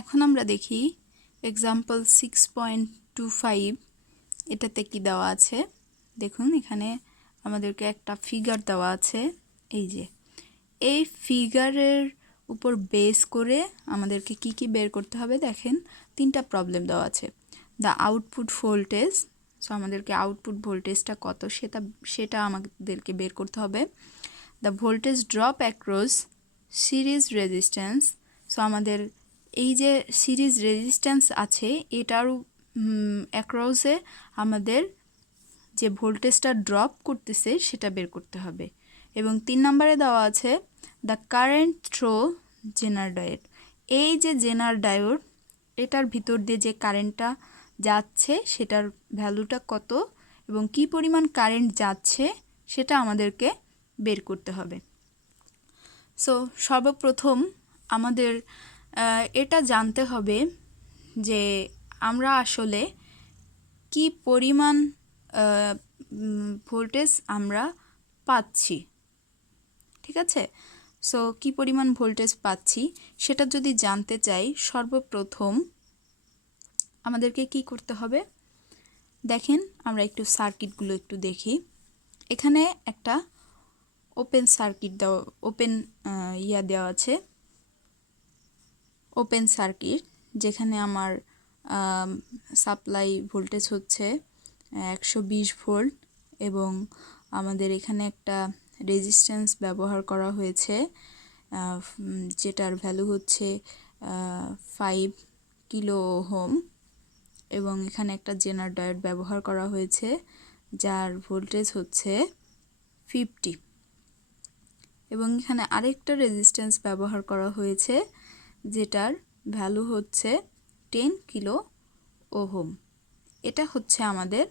এখন আমরা দেখি এক্সাম্পল 6.25 এটাতে কি দেওয়া আছে। দেখুন এখানে আমাদেরকে একটা ফিগার দেওয়া আছে। এই ফিগারের উপর বেস করে আমাদেরকে কি বের করতে হবে। দেখেন তিনটা প্রবলেম দেওয়া আছে। দ্য আউটপুট ভোল্টেজ, সো আমাদেরকে আউটপুট ভোল্টেজটা কত সেটা আমাদেরকে বের করতে হবে। The voltage drop across series resistance, so আমাদের এই যে সিরিজ রেজিস্ট্যান্স আছে এটার অ্যাক্রসে আমাদের যে ভোল্টেজটা ড্রপ করতেছে সেটা বের করতে হবে। এবং 3 নম্বরে দেওয়া আছে the current through zener diode, এই যে জেনার ডায়োড এটার ভিতর দিয়ে যে কারেন্টটা যাচ্ছে সেটার ভ্যালুটা কত এবং কি পরিমাণ কারেন্ট যাচ্ছে সেটা আমাদেরকে বের করতে হবে। সো সর্বপ্রথম আমাদের এটা জানতে হবে যে আমরা আসলে কি পরিমাণ ভোল্টেজ আমরা পাচ্ছি, ঠিক আছে। সো কি পরিমাণ ভোল্টেজ পাচ্ছি সেটা যদি জানতে চাই সর্বপ্রথম আমাদেরকে কি করতে হবে। দেখেন আমরা একটু সার্কিটগুলো একটু দেখি। এখানে একটা ওপেন সার্কিট দেওয়া দেওয়া আছে, ওপেন সার্কিট, যেখানে আমার সাপ্লাই ভোল্টেজ হচ্ছে 120 ভোল্ট এবং আমাদের এখানে একটা রেজিস্ট্যান্স ব্যবহার করা হয়েছে যেটার ভ্যালু হচ্ছে 5 কিলো ওহম এবং এখানে একটা জেনার ডায়োড ব্যবহার করা হয়েছে যার ভোল্টেজ হচ্ছে 50 এবং এখানে আরেকটা রেজিস্ট্যান্স ব্যবহার করা হয়েছে যেটার ভ্যালু হচ্ছে 10 কিলো ওহম। এটা হচ্ছে আমাদের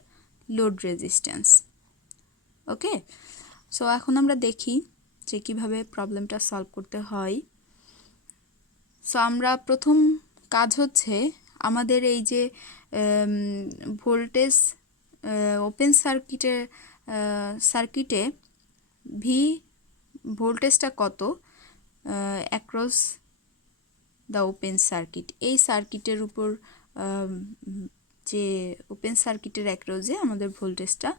লোড রেজিস্ট্যান্স। ওকে, সো এখন আমরা দেখি যে কিভাবে প্রবলেমটা সলভ করতে হয়। সো আমরা প্রথম কাজ হচ্ছে আমাদের এই যে ভোল্টেজ ওপেন সার্কিটে ভি ভোল্টেজটা কত অ্যাক্রস দ্য ওপেন সার্কিট, এই সার্কিটের উপর যে ওপেন সার্কিটের অ্যাক্রসে আমাদের ভোল্টেজটা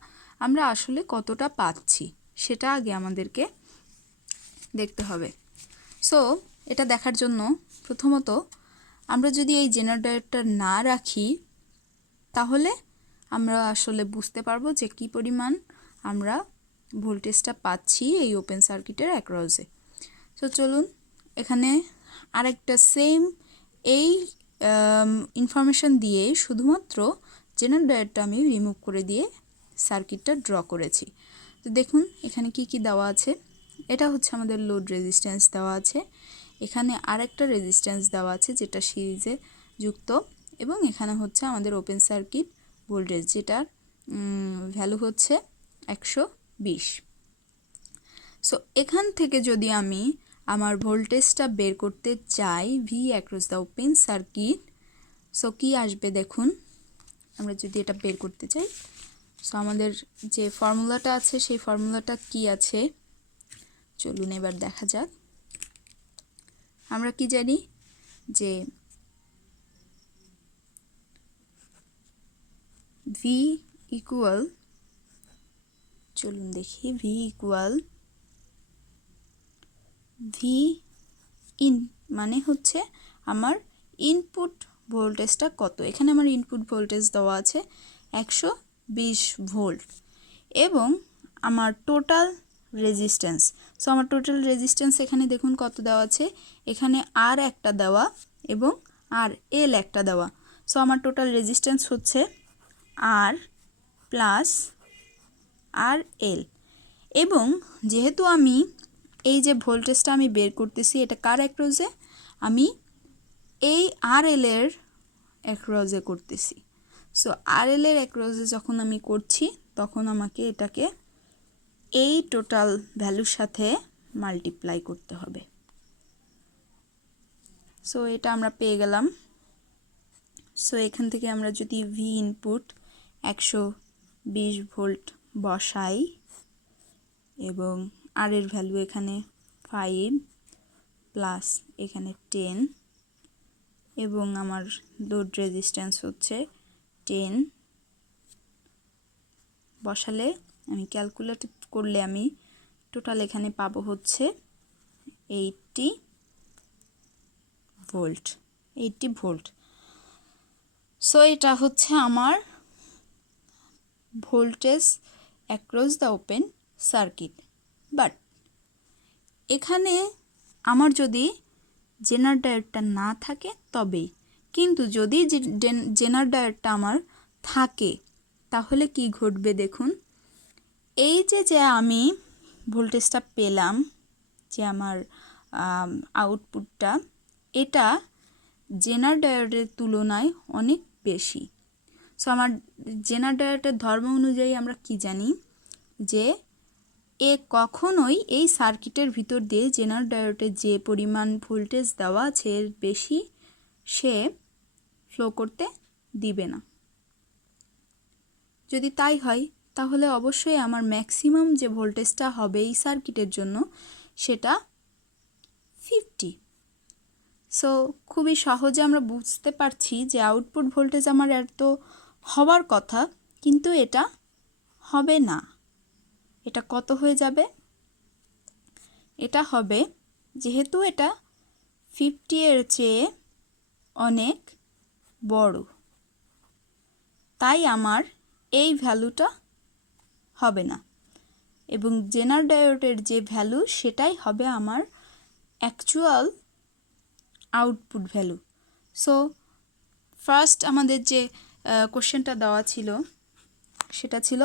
আমরা আসলে কতটা পাচ্ছি সেটা আগে আমাদেরকে দেখতে হবে। সো এটা দেখার জন্য প্রথমত আমরা যদি এই জেনারেটরটা না রাখি তাহলে আমরা আসলে বুঝতে পারবো যে কি পরিমাণ আমরা ভোল্টেজটা পাচ্ছি এই ওপেন সার্কিটের অ্যাক্রসে। সো চলুন এখানে আরেকটা সেম এই ইনফরমেশন দিয়ে শুধুমাত্র জেনারেটরটা আমি রিমুভ করে দিয়ে সার্কিটটা ড্র করেছি। তো দেখুন এখানে কি দেওয়া আছে। এটা হচ্ছে আমাদের লোড রেজিস্ট্যান্স দেওয়া আছে, এখানে আরেকটা রেজিস্ট্যান্স দেওয়া আছে যেটা সিরিজে যুক্ত এবং এখানে হচ্ছে আমাদের ওপেন সার্কিট ভোল্টেজ যেটার ভ্যালু হচ্ছে 120। সো এখান থেকে যদি আমি আমার ভোল্টেজটা বের করতে চাই V across the open circuit, so কি আসবে দেখুন। আমরা যদি এটা বের করতে চাই, সো আমাদের যে ফর্মুলাটা আছে সেই ফর্মুলাটা কি আছে চলুন এবার দেখা যাক। আমরা কি জানি যে ভি ইকুয়াল, চলুন দেখি, ভি ইকুয়াল ভি ইন মানে হচ্ছে আমার ইনপুট ভোল্টেজটা কত। এখানে আমার ইনপুট ভোল্টেজ দেওয়া আছে 120 ভোল্ট এবং আমার টোটাল রেজিস্ট্যান্স, সো আমার টোটাল রেজিস্ট্যান্স এখানে দেখুন কত দেওয়া আছে, এখানে আর একটা দেওয়া এবং আর এল একটা দেওয়া। সো আমার টোটাল রেজিস্ট্যান্স হচ্ছে আর প্লাস আর এল এবং যেহেতু আমি এই যে ভোল্টেজটা আমি বের করতেছি এটা কার অ্যাক্রসে, আমি এই আর এল এর অ্যাক্রসে করতেছি। সো আর এল এর অ্যাক্রসে যখন আমি করছি তখন আমাকে এটাকে এই টোটাল ভ্যালুর সাথে মাল্টিপ্লাই করতে হবে। সো এটা আমরা পেয়ে গেলাম। সো এখান থেকে আমরা যদি ভি ইনপুট 120 ভোল্ট বসাই এবং আর এর ভ্যালু এখানে 5 প্লাস এখানে 10 এবং আমার লোড রেজিস্ট্যান্স হচ্ছে 10। বসালে আমি ক্যালকুলেট করলে আমি টোটাল এখানে পাবো হচ্ছে 80 ভোল্ট। সো এটা হচ্ছে আমার voltage across the open circuit. But এখানে আমার যদি জেনার ডায়োডটা না থাকে তবেই, কিন্তু যদি জেনার ডায়োডটা আমার থাকে তাহলে কি ঘটবে দেখুন। এই যে আমি ভোল্টেজটা পেলাম, যে আমার আউটপুটটা, এটা জেনার ডায়োডের তুলনায় অনেক বেশি। সো আমার জেনার ডায়োডের ধর্ম অনুযায়ী আমরা কি জানি যে কখনোই এই সার্কিটের ভিতর দিয়ে জেনার ডায়োডে যে পরিমাণ ভোল্টেজ দেওয়া আছে এর বেশি সে ফ্লো করতে দিবে না। যদি তাই হয় তাহলে অবশ্যই আমার ম্যাক্সিমাম যে ভোল্টেজটা হবে এই সার্কিটের জন্য সেটা 50। সো খুবই সহজে আমরা বুঝতে পারছি যে আউটপুট ভোল্টেজ আমার এত হওয়ার কথা, কিন্তু এটা হবে না। এটা কত হয়ে যাবে? এটা হবে, যেহেতু এটা 50 এর চেয়ে অনেক বড়, তাই আমার এই ভ্যালুটা হবে না, এবং জেনার ডায়োডের যে ভ্যালু সেটাই হবে আমার actual output value. So first আমাদের যে কোশ্চেনটা দেওয়া ছিল সেটা ছিল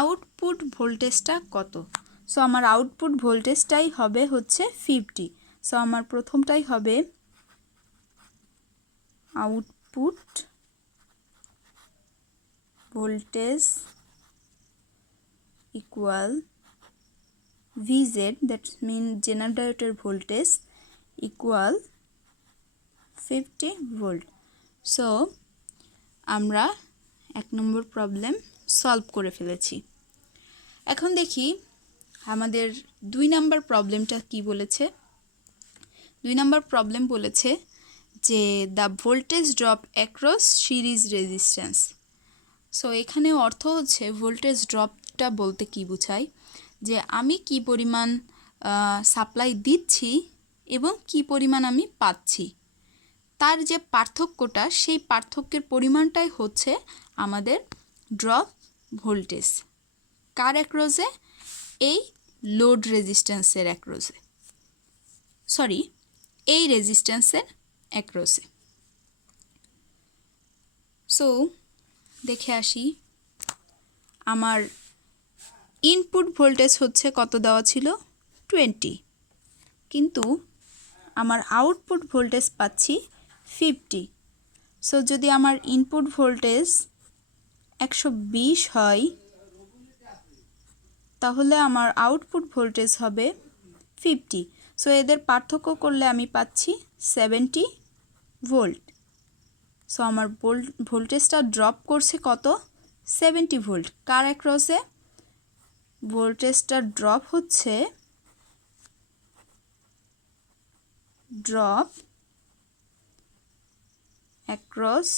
আউটপুট ভোল্টেজটা কত। সো আমার আউটপুট ভোল্টেজটাই হবে হচ্ছে 50। সো আমার প্রথমটাই হবে output voltage equal VZ, that means zener ডায়োডের ভোল্টেজ ইকুয়াল 50 ভোল্ট। সো আমরা 1 নম্বর প্রবলেম সলভ করে ফেলেছি। এখন দেখি আমাদের 2 নম্বর প্রবলেমটা কি বলেছে। 2 নম্বর প্রবলেম বলেছে যে the voltage drop across series resistance. So এখানে অর্থ হচ্ছে ভোল্টেজ ড্রপটা বলতে কি বোঝায়, যে আমি কি পরিমাণ সাপ্লাই দিচ্ছি এবং কি পরিমাণ আমি পাচ্ছি, তার যে পার্থক্যটা, সেই পার্থক্যের পরিমাণটাই হচ্ছে আমাদের ড্রপ ভোল্টেজ। কার অ্যাক্রসে? এই লোড রেজিস্ট্যান্সের অ্যাক্রসে, এই রেজিস্ট্যান্সের অ্যাক্রসে। সো দেখে আসি, আমার ইনপুট ভোল্টেজ হচ্ছে কত দেওয়া ছিল? 20, কিন্তু আমার আউটপুট ভোল্টেজ পাচ্ছি 50। সো যদি আমার ইনপুট ভোল্টেজ 120 হয় তাহলে আমার আউটপুট ভোল্টেজ হবে 50। সো এদের পার্থক্য করলে আমি পাচ্ছি 70 ভোল্ট। সো আমার ভোল্টেজটা ড্রপ করছে কত? 70 ভোল্ট। কার অ্যাক্রসে? ভোল্টেজটা ড্রপ হচ্ছে ড্রপ অ্যাক্রস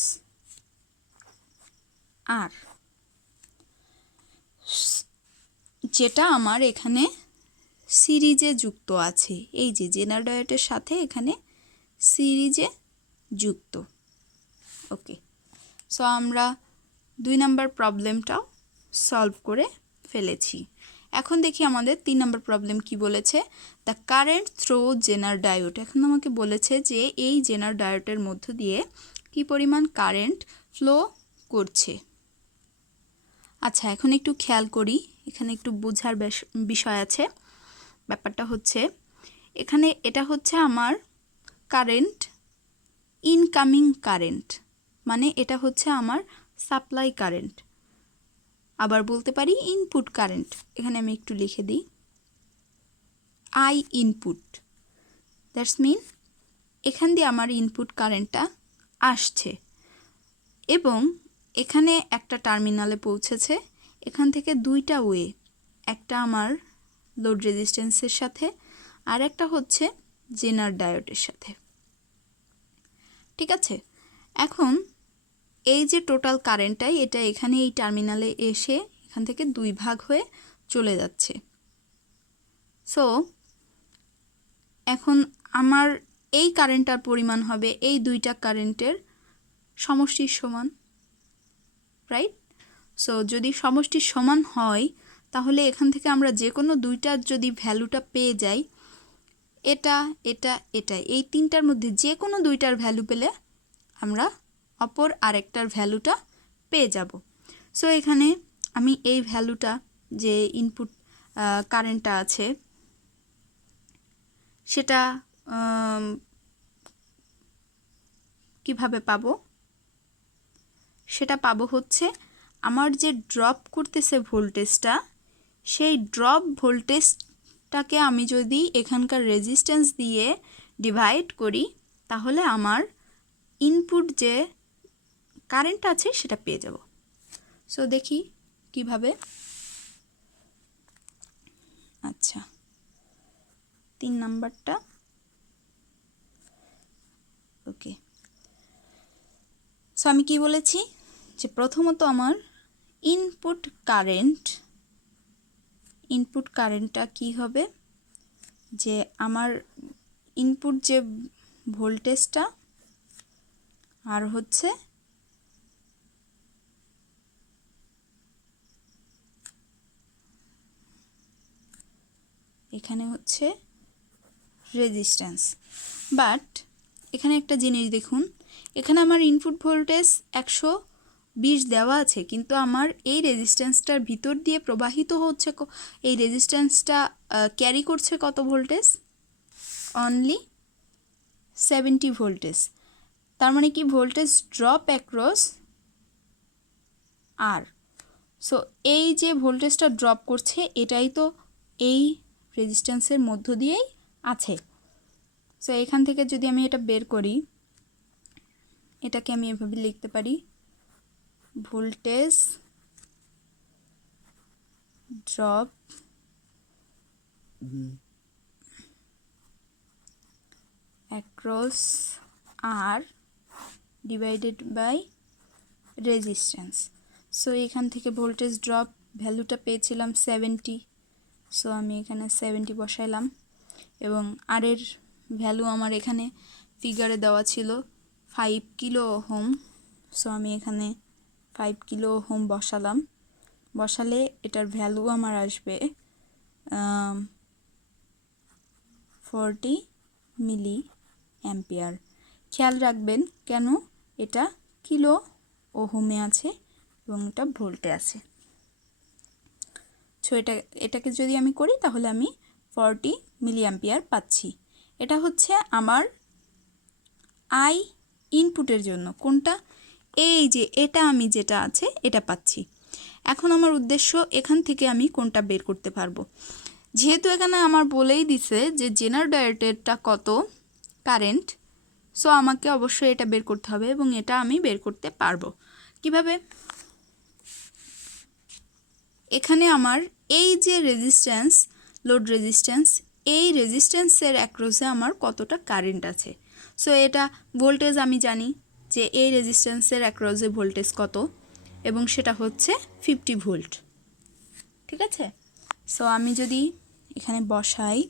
আর, যেটা আমার এখানে সিরিজে যুক্ত আছে। এই যে জেনার ডায়োডের সাথে এখানে সিরিজে যুক্ত। ওকে, সো আমরা 2 নম্বর প্রবলেমটাও সলভ করে ফেলেছি। এখন দেখি আমাদের 3 নম্বর প্রবলেম কি বলেছে। The current through zener diode. এখন আমাকে বলেছে যে এই জেনার ডায়োডের মধ্য দিয়ে কি পরিমাণ কারেন্ট ফ্লো করছে। আচ্ছা, এখন একটু খেয়াল করি, এখানে একটু বোঝার বিষয় আছে। ব্যাপারটা হচ্ছে, এখানে এটা হচ্ছে আমার কারেন্ট, ইনকামিং কারেন্ট, মানে এটা হচ্ছে আমার সাপ্লাই কারেন্ট। আবার বলতে পারি ইনপুট কারেন্ট। এখানে আমি একটু লিখে দিই আই ইনপুট, দ্যাটস মিন এখান দিয়ে আমার ইনপুট কারেন্টটা আসছে এবং এখানে একটা টার্মিনালে পৌঁছেছে। এখান থেকে 2টা ওয়ে, একটা আমার লোড রেজিস্ট্যান্সের সাথে আর একটা হচ্ছে জেনার ডায়োডের সাথে। ঠিক আছে। এখন এই যে টোটাল কারেন্টটাই এটা এখানে এই টার্মিনালে এসে এখান থেকে 2 ভাগ হয়ে চলে যাচ্ছে। সো এখন আমার এই কারেন্টটার পরিমাণ হবে এই দুইটা কারেন্টের সমষ্টির সমান, রাইট? সো যদি সমষ্টির সমান হয় তাহলে এখান থেকে আমরা যে কোনো দুইটার যদি ভ্যালুটা পেয়ে যাই, এটা এটা এটা এই তিনটার মধ্যে যে কোনো দুইটার ভ্যালু পেলে আমরা অপর আরেকটার ভ্যালুটা পেয়ে যাব। সো এখানে আমি এই ভ্যালুটা যে ইনপুট কারেন্টটা আছে সেটা কিভাবে পাবো? সেটা পাবো হচ্ছে আমার যে ড্রপ করতেছে ভোল্টেজটা, সেই ড্রপ ভোল্টেজটাকে আমি যদি এখানকার রেজিস্ট্যান্স দিয়ে ডিভাইড করি তাহলে আমার ইনপুট যে কারেন্ট আছে সেটা পেয়ে যাব। সো দেখি কিভাবে। আচ্ছা, 3 নাম্বারটা ওকে। সো আমি কি বলেছি যে প্রথমত আমার ইনপুট কারেন্টটা কি হবে, যে আমার ইনপুট যে ভোল্টেজটা আর হচ্ছে এখানে হচ্ছে রেজিস্ট্যান্স। বাট এখানে একটা জিনিস দেখুন, এখানে আমার ইনপুট ভোল্টেজ 120 দেওয়া আছে, কিন্তু আমার এই রেজিস্ট্যান্সটার ভিতর দিয়ে প্রবাহিত হচ্ছে, এই রেজিস্ট্যান্সটা ক্যারি করছে কত ভোল্টেজ? Only 70 voltage. তার মানে কি ভোল্টেজ ড্রপ অ্যাক্রস আর। সো এই যে ভোল্টেজটা ড্রপ করছে এটাই তো এই রেজিস্ট্যান্সের মধ্য দিয়েই আছে। সো এখান থেকে যদি আমি এটা বের করি, এটাকে আমি এভাবে লিখতে পারি, voltage drop across R divided by resistance. So এখান থেকে ভোল্টেজ ড্রপ ভ্যালুটা পেয়েছিলাম 70। সো আমি এখানে 70 বসাইলাম এবং আর এর ভ্যালু আমার এখানে ফিগারে দেওয়া ছিল 5 কিলো ওহম। সো আমি এখানে 5 কিলো ওহম বসালাম। বসালে এটার ভ্যালু আমার আসবে 40 মিলি অ্যাম্পিয়ার। খেয়াল রাখবেন কেন এটা কিলো ওহমে আছে এবং এটা ভোল্টে আছে। সো এটাকে যদি আমি করি তাহলে আমি 40 মিলি অ্যাম্পিয়ার পাচ্ছি। এটা হচ্ছে আমার আই ইনপুটের জন্য। কোনটা? এই যে এটা আমি যেটা আছে এটা পাচ্ছি। এখন আমার উদ্দেশ্য এখান থেকে আমি কোনটা বের করতে পারবো। যেহেতু এখানে আমার বলেই দিছে যে জেনারেটরটা কত কারেন্ট, সো আমাকে অবশ্যই এটা বের করতে হবে এবং এটা আমি বের করতে পারবো। কিভাবে? এখানে আমার এই যে রেজিস্ট্যান্স, লোড রেজিস্ট্যান্স, এই রেজিস্ট্যান্সের অ্যাক্রসে আমার কতটা কারেন্ট আছে। সো এটা ভোল্টেজ আমি জানি যে এই রেজিস্ট্যান্সের অ্যাক্রসে ভোল্টেজ কত, এবং সেটা হচ্ছে 50 ভোল্ট। ঠিক আছে। সো আমি যদি এখানে বসাই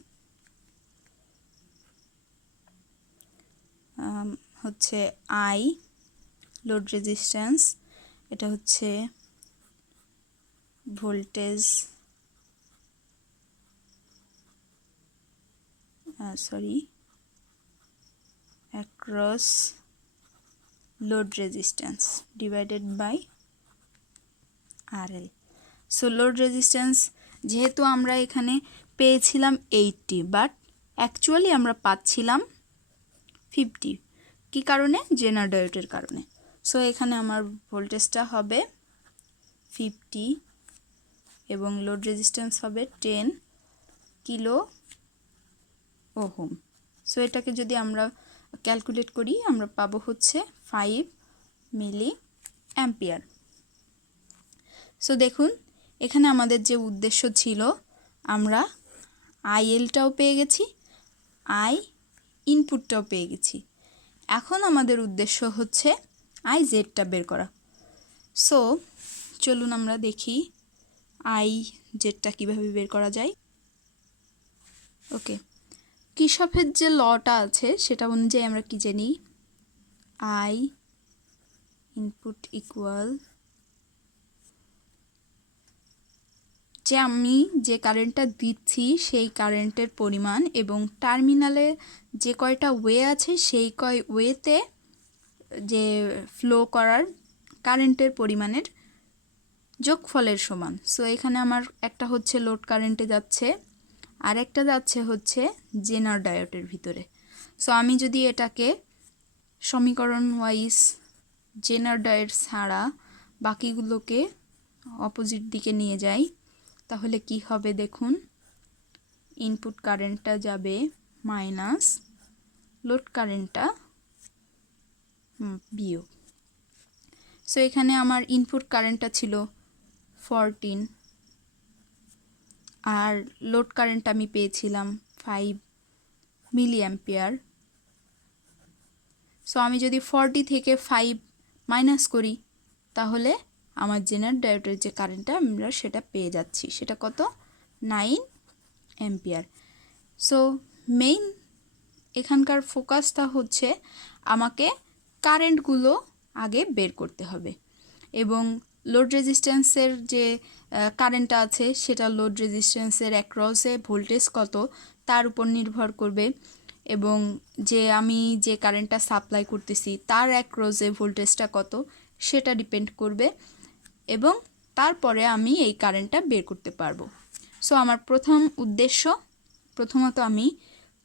হচ্ছে আই লোড রেজিস্ট্যান্স, এটা হচ্ছে voltage across load resistance divided by RL। So load resistance যেহেতু আমরা এখানে পেয়েছিলাম 80, বাট অ্যাকচুয়ালি আমরা পাচ্ছিলাম 50। কি কারণে? জেনারেটরের কারণে। সো এখানে আমার ভোল্টেজটা হবে 50 এবং লোড রেজিস্ট্যান্স হবে 10 কিলো ওহম। সো এটাকে যদি আমরা ক্যালকুলেট করি আমরা পাবো হচ্ছে 5 মিলি অ্যাম্পিয়ার। সো দেখুন এখানে আমাদের যে উদ্দেশ্য ছিল, আমরা আইএলটাও পেয়ে গেছি, আই ইনপুটটাও পেয়ে গেছি। এখন আমাদের উদ্দেশ্য হচ্ছে আই জেডটা বের করা। সো চলুন আমরা দেখি আই জেডটা কীভাবে বের করা যায়। ওকে, কির্শফের যে লটা আছে সেটা অনুযায়ী আমরা কি জানি, আই ইনপুট ইকুয়াল যে আমি যে কারেন্টটা দিচ্ছি সেই কারেন্টের পরিমাণ এবং টার্মিনালে যে কয়টা ওয়ে আছে সেই ওয়েতে যে ফ্লো করার কারেন্টের পরিমাণের যোগফলের সমান। সো এখানে আমার একটা হচ্ছে লোড কারেন্টে যাচ্ছে আর একটা যাচ্ছে হচ্ছে জেনার ডায়োডের ভিতরে। সো আমি যদি এটাকে সমীকরণ ওয়াইজ জেনার ডায়োড ছাড়া বাকিগুলোকে অপোজিট দিকে নিয়ে যাই, তাহলে কি হবে দেখুন, ইনপুট কারেন্টটা যাবে মাইনাস লোড কারেন্টটা বিয়োগ। সো এখানে আমার ইনপুট কারেন্টটা ছিল 14 আর লোড কারেন্ট আমি পেয়েছিলাম 5 মিলি অ্যাম্পিয়ার। সো আমি যদি 40 থেকে 5 মাইনাস করি তাহলে আমার জেনার ডায়োডের যে কারেন্টটা আমরা সেটা পেয়ে যাচ্ছি, সেটা কত, 9 অ্যাম্পিয়ার। সো মেইন এখানকার ফোকাসটা হচ্ছে আমাকে কারেন্টগুলো আগে বের করতে হবে এবং লোড রেজিস্ট্যান্সের যে কারেন্টটা আছে সেটা লোড রেজিস্ট্যান্সের অ্যাক্রসে ভোল্টেজ কত তার উপর নির্ভর করবে এবং যে আমি যে কারেন্টটা সাপ্লাই করতেছি তার অ্যাক্রসে ভোল্টেজটা কত সেটা ডিপেন্ড করবে এবং তারপরে আমি এই কারেন্টটা বের করতে পারবো। সো আমার প্রথমত আমি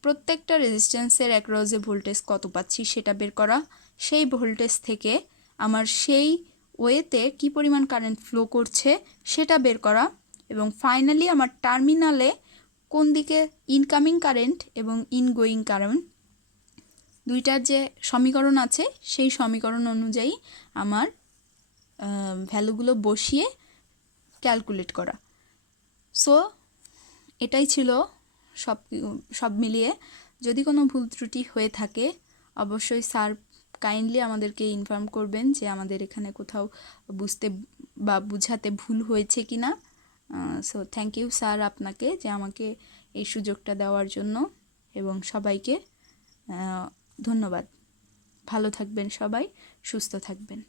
প্রত্যেকটা রেজিস্ট্যান্সের অ্যাক্রসে ভোল্টেজ কত পাচ্ছি সেটা বের করা, সেই ভোল্টেজ থেকে আমার সেই ওয়েতে কি পরিমাণ কারেন্ট ফ্লো করছে সেটা বের করা এবং ফাইনালি আমার টার্মিনালে কোন দিকে ইনকামিং কারেন্ট এবং ইনগোয়িং কারেন্ট দুইটার যে সমীকরণ আছে সেই সমীকরণ অনুযায়ী আমার ভ্যালুগুলো বসিয়ে ক্যালকুলেট করা। সো এটাই ছিল সব মিলিয়ে। যদি কোনো ভুল ত্রুটি হয়ে থাকে অবশ্যই স্যার কাইন্ডলি আমাদেরকে ইনফর্ম করবেন যে আমাদের এখানে কোথাও বুঝতে বা বুঝাতে ভুল হয়েছে কি না। সো থ্যাংক ইউ স্যার আপনাকে যে আমাকে এই সুযোগটা দেওয়ার জন্য এবং সবাইকে ধন্যবাদ। ভালো থাকবেন সবাই, সুস্থ থাকবেন।